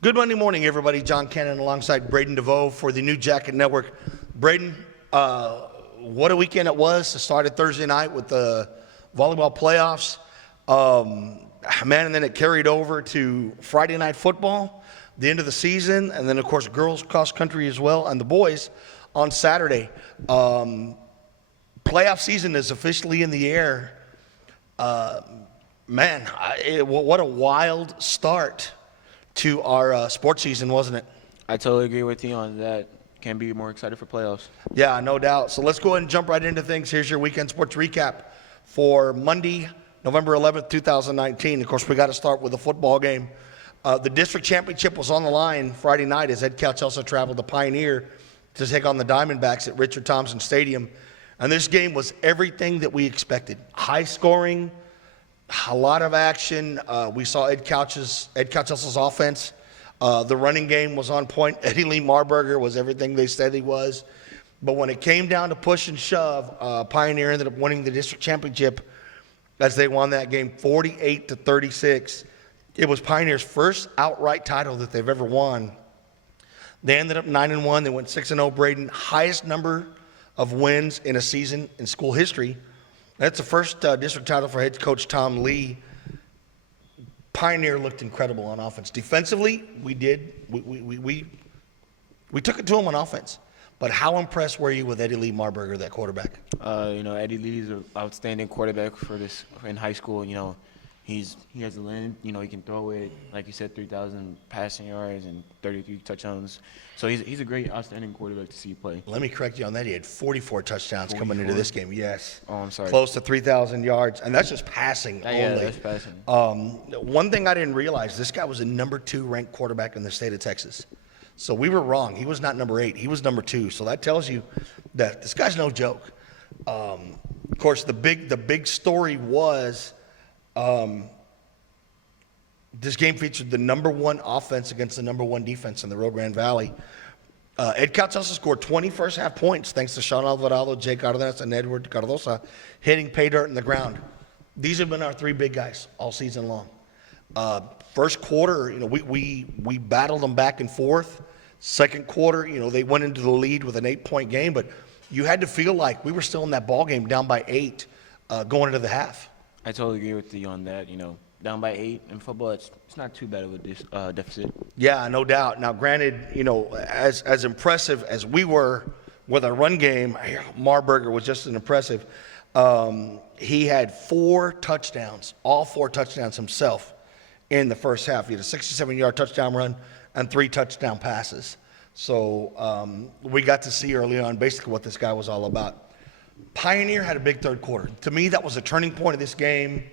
Good Monday morning, everybody. John Cannon alongside Brayden Devoe for the New Jacket Network. Brayden, what a weekend it was. It started Thursday night with the volleyball playoffs. And then it carried over to Friday night football, the end of the season, and then, of course, girls cross country as well, and the boys on Saturday. Playoff season is officially in the air. What a wild start to our sports season, wasn't it? I totally agree with you on that. Can't be more excited for playoffs. Yeah, no doubt. So let's go ahead and jump right into things. Here's your weekend sports recap for Monday, November 11th, 2019. Of course, we got to start with the football game. The district championship was on the line Friday night as Edcouch-Elsa traveled to Pioneer to take on the Diamondbacks at Richard Thompson Stadium. And this game was everything that we expected. High scoring, a lot of action. We saw Edcouch-Elsa's offense. The running game was on point. Eddie Lee Marburger was everything they said he was. But when it came down to push and shove, Pioneer ended up winning the district championship as they won that game 48-36. It was Pioneer's first outright title that they've ever won. They ended up 9-1. They went 6-0. Brayden, highest number of wins in a season in school history. That's the first district title for head coach Tom Lee. Pioneer looked incredible on offense. Defensively, we took it to them on offense. But how impressed were you with Eddie Lee Marburger, that quarterback? Eddie Lee is an outstanding quarterback in high school. He has a lane. He can throw it, like you said, 3,000 passing yards and 33 touchdowns. So he's a great, outstanding quarterback to see play. Let me correct you on that. He had 44 touchdowns coming into this game. Yes. Oh, I'm sorry. Close to 3,000 yards, and that's just passing only. Yeah, that's passing. One thing I didn't realize, this guy was the number 2 ranked quarterback in the state of Texas. So we were wrong. He was not number 8. He was number 2. So that tells you that this guy's no joke. Of course, the big story was this game featured the number 1 offense against the number 1 defense in the Rio Grande Valley. Edcouch-Elsa scored 20 first-half points thanks to Sean Alvarado, Jay Cardenas, and Edward Cardosa hitting pay dirt in the ground. These have been our 3 big guys all season long. First quarter, we battled them back and forth. Second quarter, they went into the lead with an 8-point game, but you had to feel like we were still in that ball game down by 8 going into the half. I totally agree with you on that. Down by 8 in football, it's not too bad of a deficit. Yeah, no doubt. Now, granted, as impressive as we were with our run game, Marburger was just as impressive. He had 4 touchdowns, all 4 touchdowns himself in the first half. He had a 67-yard touchdown run and 3 touchdown passes. So we got to see early on basically what this guy was all about. Pioneer had a big third quarter. To me, that was a turning point of this game.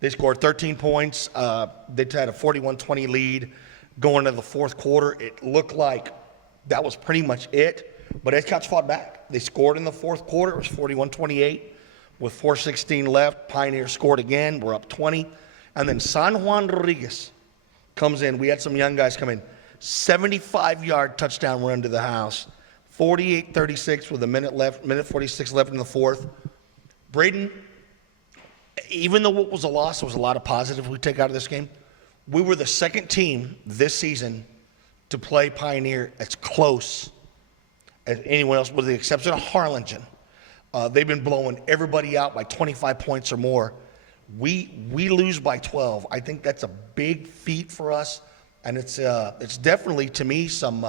They scored 13 points. They had a 41-20 lead going into the fourth quarter. It looked like that was pretty much it. But Edcouch fought back. They scored in the fourth quarter. It was 41-28 with 4:16 left. Pioneer scored again. We're up 20. And then San Juan Rodriguez comes in. We had some young guys come in. 75-yard touchdown run to the house. 48-36 with a minute 46 left in the fourth. Brayden, even though it was a loss, there was a lot of positive we take out of this game. We were the second team this season to play Pioneer as close as anyone else, with the exception of Harlingen. They've been blowing everybody out by 25 points or more. We lose by 12. I think that's a big feat for us, and it's definitely, to me, some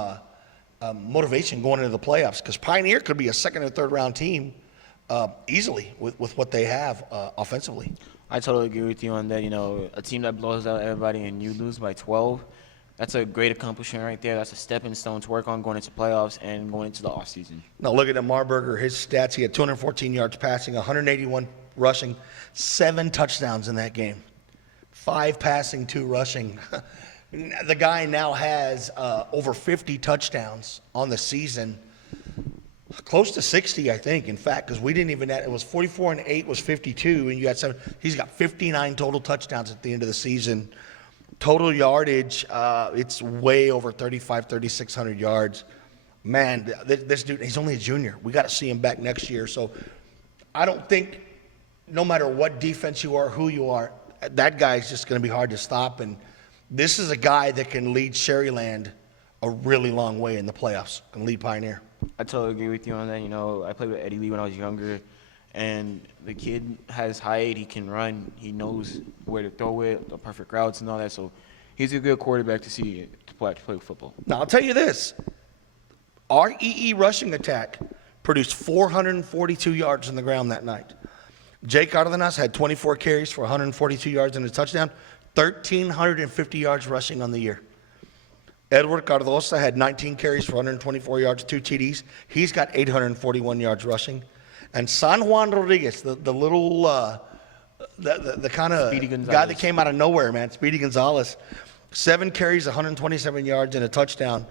motivation going into the playoffs, because Pioneer could be a second or third round team easily with what they have offensively. I totally agree with you on that. A team that blows out everybody and you lose by 12, that's a great accomplishment right there. That's a stepping stone to work on going into playoffs and going into the offseason. Now look at Marburger, his stats. He had 214 yards passing, 181 rushing, 7 touchdowns in that game. 5 passing, 2 rushing. The guy now has over 50 touchdowns on the season. Close to 60, I think, in fact, because we didn't even it was 44 and 8 was 52, and you had 7. He's got 59 total touchdowns at the end of the season. Total yardage, it's way over 3,600 yards. Man, this dude, he's only a junior. We got to see him back next year. So I don't think, no matter what defense you are, who you are, that guy's just going to be hard to stop. And This is a guy that can lead Sherryland a really long way in the playoffs, can lead Pioneer. I totally agree with you on that. You know, I played with Eddie Lee when I was younger, and the kid has height. He can run. He knows where to throw it, the perfect routes and all that. So he's a good quarterback to play football. Now, I'll tell you this. Our EE rushing attack produced 442 yards on the ground that night. Jake Cardenas had 24 carries for 142 yards and a touchdown, 1,350 yards rushing on the year. Edward Cardosa had 19 carries for 124 yards, 2 TDs. He's got 841 yards rushing. And San Juan Rodriguez, the little, the kind of guy that came out of nowhere, man, Speedy Gonzalez, 7 carries, 127 yards, and a touchdown.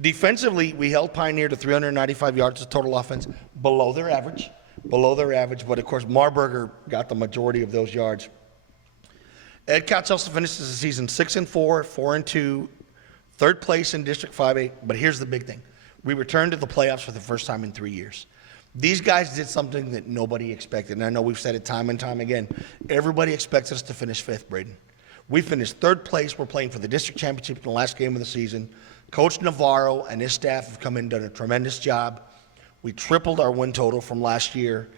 Defensively, we held Pioneer to 395 yards of total offense, below their average. But, of course, Marburger got the majority of those yards. Edcouch-Elsa finishes the season 6-4, 4-2, third place in District 5A. But here's the big thing. We returned to the playoffs for the first time in 3 years. These guys did something that nobody expected, and I know we've said it time and time again. Everybody expects us to finish 5th, Brayden. We finished 3rd place. We're playing for the district championship in the last game of the season. Coach Navarro and his staff have come in and done a tremendous job. We tripled our win total from last year.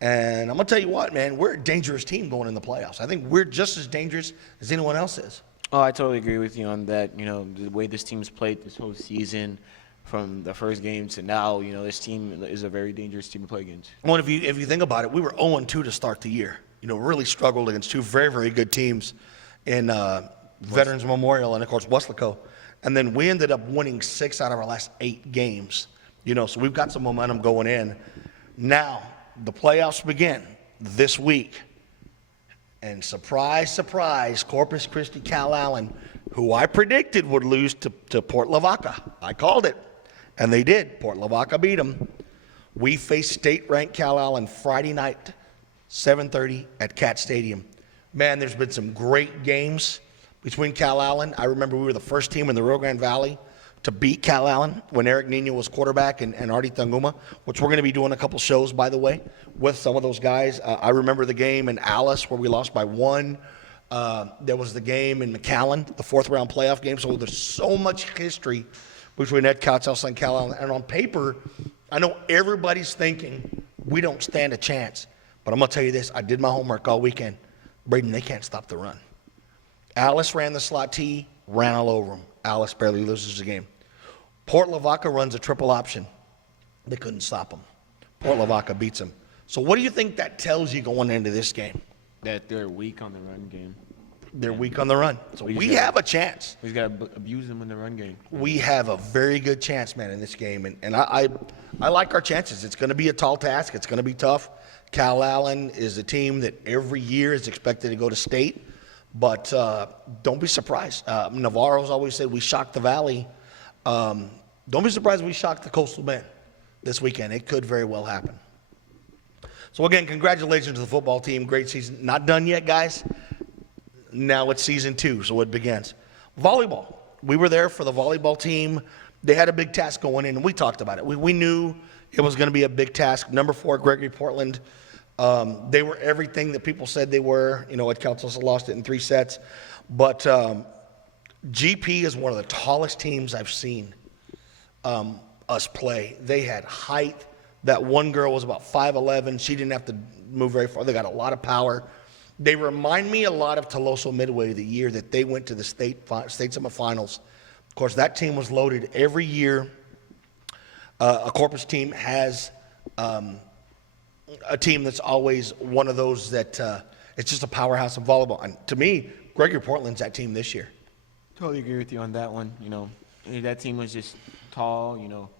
And I'm going to tell you what, man, we're a dangerous team going in the playoffs. I think we're just as dangerous as anyone else is. Oh, I totally agree with you on that. You know, the way this team's played this whole season, from the first game to now, you know, this team is a very dangerous team to play against. Well, if you think about it, we were 0-2 to start the year. You know, really struggled against 2 very, very good teams in Veterans Memorial and, of course, Weslaco. And then we ended up winning 6 out of our last 8 games. You know, so we've got some momentum going in. Now, the playoffs begin this week. And surprise, surprise, Corpus Christi Calallen, who I predicted would lose to Port Lavaca. I called it. And they did. Port Lavaca beat them. We face state-ranked Calallen Friday night, 7:30 at Cat Stadium. Man, there's been some great games between Calallen. I remember we were the first team in the Rio Grande Valley to beat Calallen when Eric Nino was quarterback and Artie Tanguma, which we're going to be doing a couple shows, by the way, with some of those guys. I remember the game in Alice where we lost by 1. There was the game in McAllen, the 4th-round playoff game. So there's so much history between Edcouch-Elsa and Calallen. And on paper, I know everybody's thinking we don't stand a chance. But I'm going to tell you this. I did my homework all weekend. Brayden, they can't stop the run. Alice ran the slot T, ran all over them. Alice barely loses the game. Port Lavaca runs a triple option. They couldn't stop them. Port Lavaca beats them. So what do you think that tells you going into this game? That they're weak on the run game. They're weak on the run. So we have a chance. We got to abuse them in the run game. We have a very good chance, man, in this game. And I like our chances. It's going to be a tall task. It's going to be tough. Calallen is a team that every year is expected to go to state. But don't be surprised. Navarro's always said we shocked the Valley. Don't be surprised we shocked the Coastal Bend this weekend. It could very well happen. So, again, congratulations to the football team. Great season. Not done yet, guys. Now it's season 2, so it begins. Volleyball. We were there for the volleyball team. They had a big task going in, and we talked about it. We knew it was going to be a big task. Number 4, Gregory Portland. They were everything that people said they were. You know, Edcouch-Elsa lost it in 3 sets. But GP is one of the tallest teams I've seen us play. They had height. That one girl was about 5'11". She didn't have to move very far. They got a lot of power. They remind me a lot of Toloso Midway the year that they went to the state summit finals. Of course, that team was loaded every year. A Corpus team has a team that's always one of those that it's just a powerhouse in volleyball. And to me, Gregory Portland's that team this year. Totally agree with you on that one. You know, that team was just tall, you know,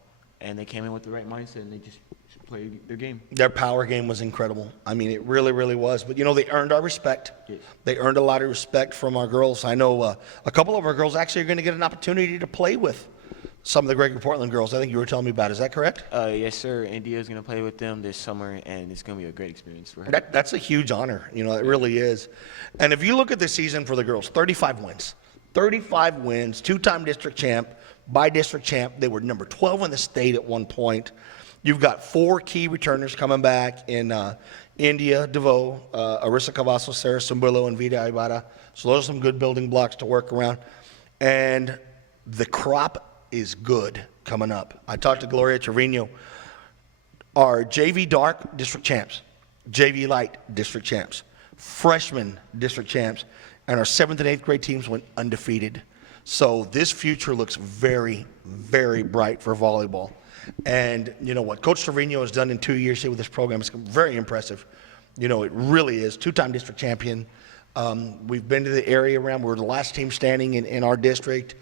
and they came in with the right mindset and they just played their game. Their power game was incredible. I mean, it really, really was. But, you know, they earned our respect. Yes. They earned a lot of respect from our girls. I know a couple of our girls actually are going to get an opportunity to play with some of the Gregory Portland girls. I think you were telling me about. Is that correct? Yes, sir. India's going to play with them this summer, and it's going to be a great experience for her. That's a huge honor. You know, it really is. And if you look at the season for the girls, 35 wins. 35 wins, 2-time district champ, by district champ. They were number 12 in the state at one point. You've got 4 key returners coming back in India DeVoe, Arissa Cavazos, Sarah Sambulo, and Vida Ibarra. So those are some good building blocks to work around. And the crop is good coming up. I talked to Gloria Trevino. Our JV Dark district champs, JV Light district champs, freshman district champs, and our 7th and 8th grade teams went undefeated. So this future looks very, very bright for volleyball. And you know what Coach Trevino has done in 2 years here with this program is very impressive. You know, it really is. 2-time district champion. We've been to the area around. We're the last team standing in our district.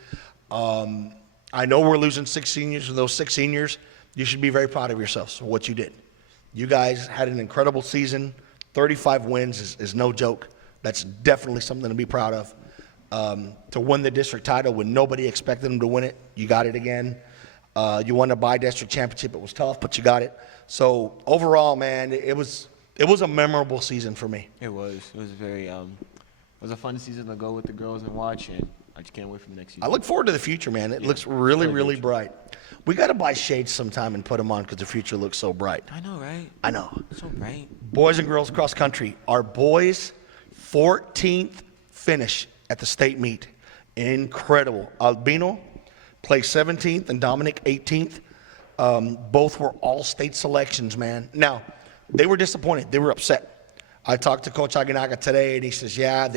I know we're losing 6 seniors, and those 6 seniors, you should be very proud of yourselves for what you did. You guys had an incredible season. 35 wins is no joke. That's definitely something to be proud of. To win the district title when nobody expected them to win it, you got it again. You won the bi-district championship. It was tough, but you got it. So overall, man, it was a memorable season for me. It was. It was very. It was a fun season to go with the girls and watch, and I just can't wait for the next season. I look forward to the future, man. It looks really, really bright. We got to buy shades sometime and put them on because the future looks so bright. I know, right? I know. So bright. Boys and girls cross country. Our boys' 14th finish at the state meet. Incredible. Albino placed 17th and Dominic 18th. Both were all state selections, man. Now, they were disappointed. They were upset. I talked to Coach Aganaga today, and he says, yeah,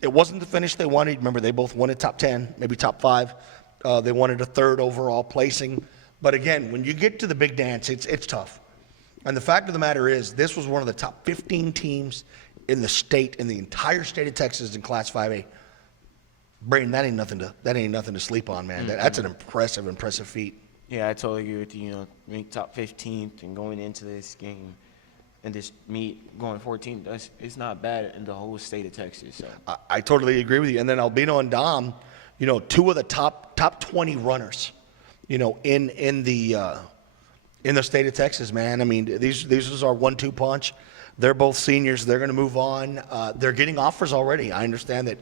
it wasn't the finish they wanted. Remember, they both wanted top 10, maybe top 5. They wanted a 3rd overall placing. But again, when you get to the big dance, it's tough. And the fact of the matter is, this was one of the top 15 teams in the state, in the entire state of Texas in Class 5A. Brayden, that ain't nothing to sleep on, man. That's an impressive feat. Yeah, I totally agree with you. You know, being top 15th and going into this game and this meet going 14th, it's not bad in the whole state of Texas. So. I totally agree with you. And then Albino and Dom, you know, 2 of the top 20 runners, you know, in the state of Texas, man. I mean, these is our 1-2 punch. They're both seniors. They're going to move on. They're getting offers already. I understand that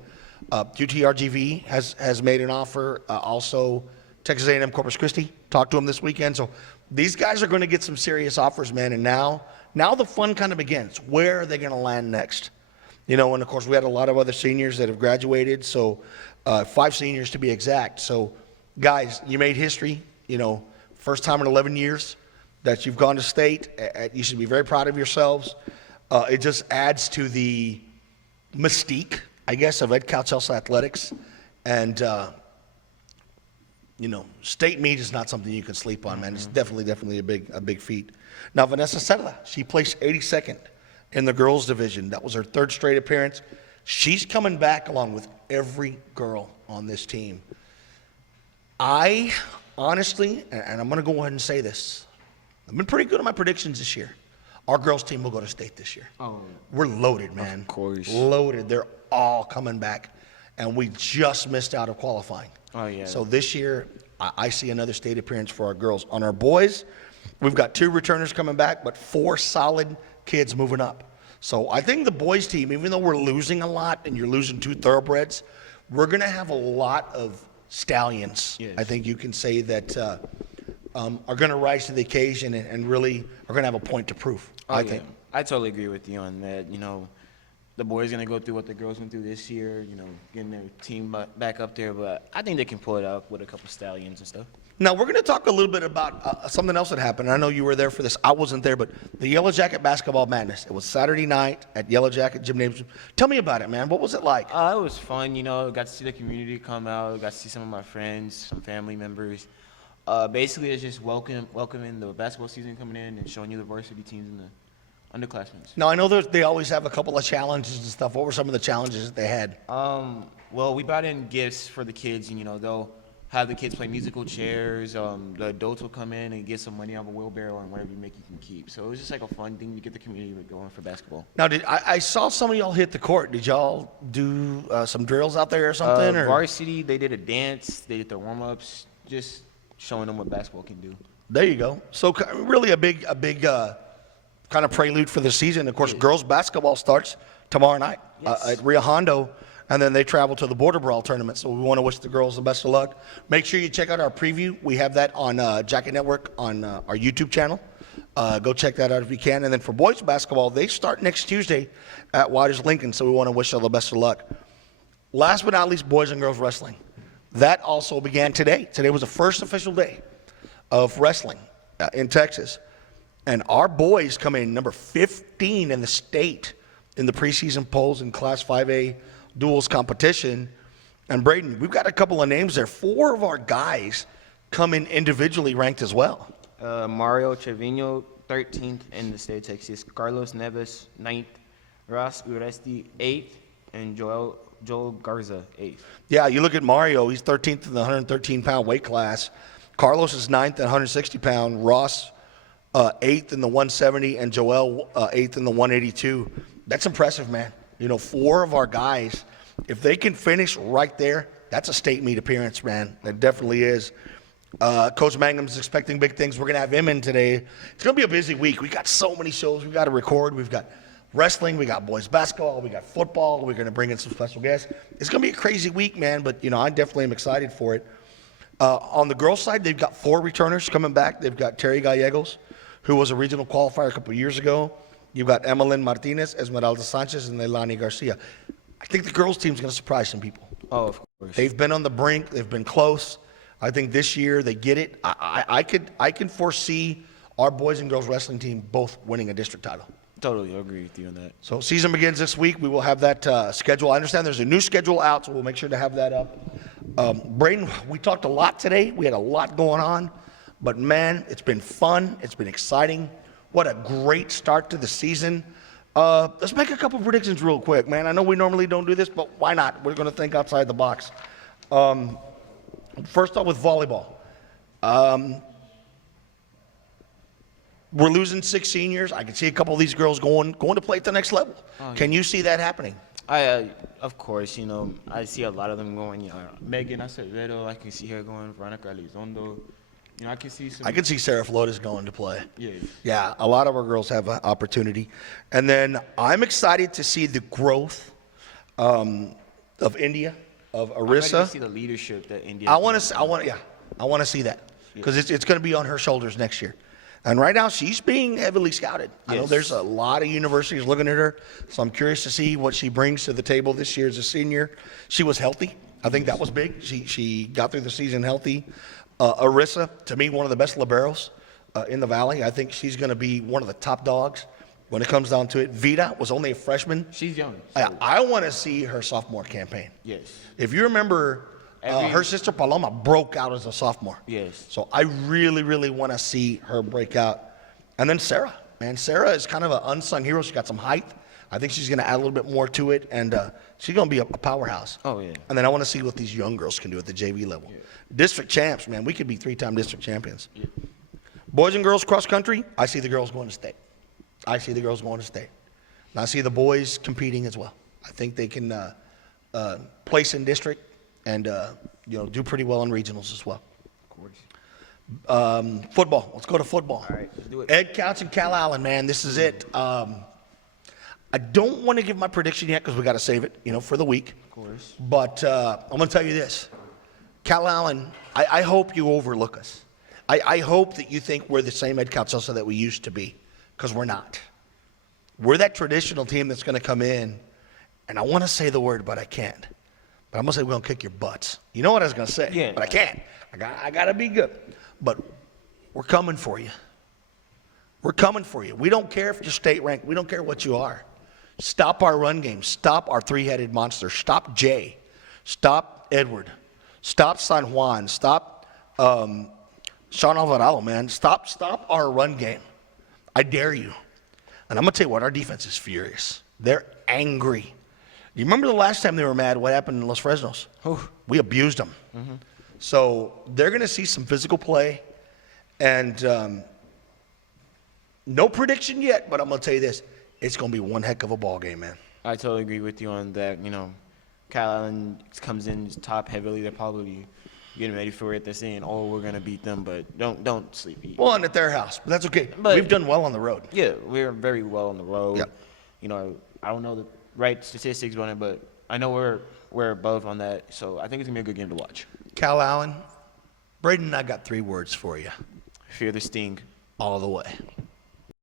UTRGV has made an offer. Also, Texas A&M Corpus Christi talked to them this weekend. So these guys are going to get some serious offers, man. And now the fun kind of begins. Where are they going to land next? You know, and of course we had a lot of other seniors that have graduated. So 5 seniors to be exact. So guys, you made history. You know, first time in 11 years that you've gone to state. You should be very proud of yourselves. It just adds to the mystique, I guess, of Edcouch-Elsa athletics. And, you know, state meet is not something you can sleep on, man. It's definitely a big feat. Now, Vanessa Sedla, she placed 82nd in the girls division. That was her 3rd straight appearance. She's coming back along with every girl on this team. I honestly, and I'm going to go ahead and say this, I've been pretty good at my predictions this year. Our girls team will go to state this year. Oh, we're loaded, man. Of course. Loaded. They're all coming back. And we just missed out of qualifying. Oh, yeah. So this year, I see another state appearance for our girls. On our boys, we've got 2 returners coming back, but 4 solid kids moving up. So I think the boys team, even though we're losing a lot and you're losing 2 thoroughbreds, we're going to have a lot of stallions. Yes. I think you can say that are going to rise to the occasion and really are going to have a point to prove, I think. I totally agree with you on that. You know, the boys going to go through what the girls went through this year, you know, getting their team back up there. But I think they can pull it up with a couple stallions and stuff. Now, we're going to talk a little bit about something else that happened. I know you were there for this. I wasn't there, but the Yellow Jacket Basketball Madness. It was Saturday night at Yellow Jacket Gymnasium. Tell me about it, man. What was it like? It was fun, you know. Got to see the community come out. Got to see some of my friends, some family members. Basically, it's just welcoming the basketball season coming in and showing you the varsity teams and the underclassmen. Now, I know they always have a couple of challenges and stuff. What were some of the challenges that they had? Well, we brought in gifts for the kids, and, you know, they'll have the kids play musical chairs. The adults will come in and get some money off a wheelbarrow and whatever you make you can keep. So it was just like a fun thing to get the community going for basketball. Now, I saw some of y'all hit the court. Did y'all do some drills out there or something? Varsity, they did a dance. They did their warm-ups, just showing them what basketball can do. There you go. So really a big kind of prelude for the season. Of course, girls basketball starts tomorrow night at Rio Hondo, and then they travel to the Border Brawl tournament. So we want to wish the girls the best of luck. Make sure you check out our preview. We have that on Jacket Network on our YouTube channel. Go check that out if you can. And then for boys basketball, they start next Tuesday at Waters Lincoln, so we want to wish all the best of luck. Last but not least, boys and girls wrestling. That also began today. Today was the first official day of wrestling in Texas. And our boys come in number 15 in the state in the preseason polls in Class 5A duels competition. And Brayden, we've got a couple of names there. 4 of our guys come in individually ranked as well. Mario Trevino, 13th in the state of Texas. Carlos Neves, 9th. Ross Uresti, 8th. And Joel Garza, 8th. Yeah, you look at Mario, he's 13th in the 113-pound weight class. Carlos is 9th at 160-pound. Ross, 8th in the 170, and Joel, 8th in the 182. That's impressive, man. 4 of our guys, if they can finish right there, that's a state meet appearance, man. That definitely is. Coach Mangum's expecting big things. We're going to have him in today. It's going to be a busy week. We got so many shows we've got to record. We've got wrestling, we got boys basketball, we got football. We're going to bring in some special guests. It's going to be a crazy week, man, but, I definitely am excited for it. On the girls' side, they've got 4 returners coming back. They've got Terry Gallegos, who was a regional qualifier a couple of years ago. You've got Emelyn Martinez, Esmeralda Sanchez, and Leilani Garcia. I think the girls' team's going to surprise some people. Oh, of course. They've been on the brink. They've been close. I think this year they get it. I can foresee our boys and girls wrestling team both winning a district title. Totally agree with you on that. So season begins this week. We will have that schedule. I understand there's a new schedule out, so we'll make sure to have that up. Brayden, we talked a lot today. We had a lot going on. But, man, it's been fun. It's been exciting. What a great start to the season. Let's make a couple predictions real quick, man. I know we normally don't do this, but why not? We're going to think outside the box. First off with volleyball. We're losing 6 seniors. I can see a couple of these girls going to play at the next level. Can you see that happening? Of course, I see a lot of them going. Megan Acevedo, I can see her going. Veronica Elizondo. I can see some. I can see Sarah Flores going to play. Yeah. Yeah, a lot of our girls have an opportunity. And then I'm excited to see the growth of India, of I'm ready Arissa. to see the leadership that India. I want to see that because it's going to be on her shoulders next year. And right now, she's being heavily scouted. I know Yes. there's a lot of universities looking at her, so I'm curious to see what she brings to the table this year as a senior. She was healthy. I think that was big. She got through the season healthy. Arissa, to me, one of the best liberos in the Valley. I think she's going to be one of the top dogs when it comes down to it. Vita was only a freshman. She's young. I want to see her sophomore campaign. Yes. If you remember, her sister Paloma broke out as a sophomore. Yes. So I really, really want to see her break out. And then Sarah, man. Sarah is kind of an unsung hero. She's got some height. I think she's going to add a little bit more to it, and she's going to be a powerhouse. Oh, yeah. And then I want to see what these young girls can do at the JV level. Yeah. District champs, man. We could be 3-time district champions. Yeah. Boys and girls cross country, I see the girls going to state. I see the girls going to state. And I see the boys competing as well. I think they can place in district and do pretty well in regionals as well. Of course. Football. Let's go to football. All right, let's do it. Edcouch and Cal Allen, man. This is it. I don't want to give my prediction yet because we got to save it, for the week. Of course. But I'm going to tell you this. Cal Allen, I hope you overlook us. I hope that you think we're the same Edcouch-Elsa that we used to be, because we're not. We're that traditional team that's going to come in, and I want to say the word, but I can't. But I'm going to say we're going to kick your butts. You know what I was going to say, Yeah. but I can't. I got to be good. But we're coming for you. We're coming for you. We don't care if you're state ranked. We don't care what you are. Stop our run game. Stop our 3-headed monster. Stop Jay. Stop Edward. Stop San Juan. Stop Sean Alvarado, man. Stop our run game. I dare you. And I'm going to tell you what, our defense is furious. They're angry. You remember the last time they were mad, what happened in Los Fresnos? Oh. We abused them. Mm-hmm. So they're going to see some physical play. And no prediction yet, but I'm going to tell you this. It's going to be one heck of a ball game, man. I totally agree with you on that. Cal Allen comes in top heavily. They're probably getting ready for it. They're saying, "Oh, we're gonna beat them," but don't sleep. Well, and at their house, but that's okay. But we've done well on the road. Yeah, we're very well on the road. Yep. I don't know the right statistics on it, but I know we're above on that. So I think it's gonna be a good game to watch. Cal Allen, Brayden and I got 3 words for you. Fear the sting. All the way.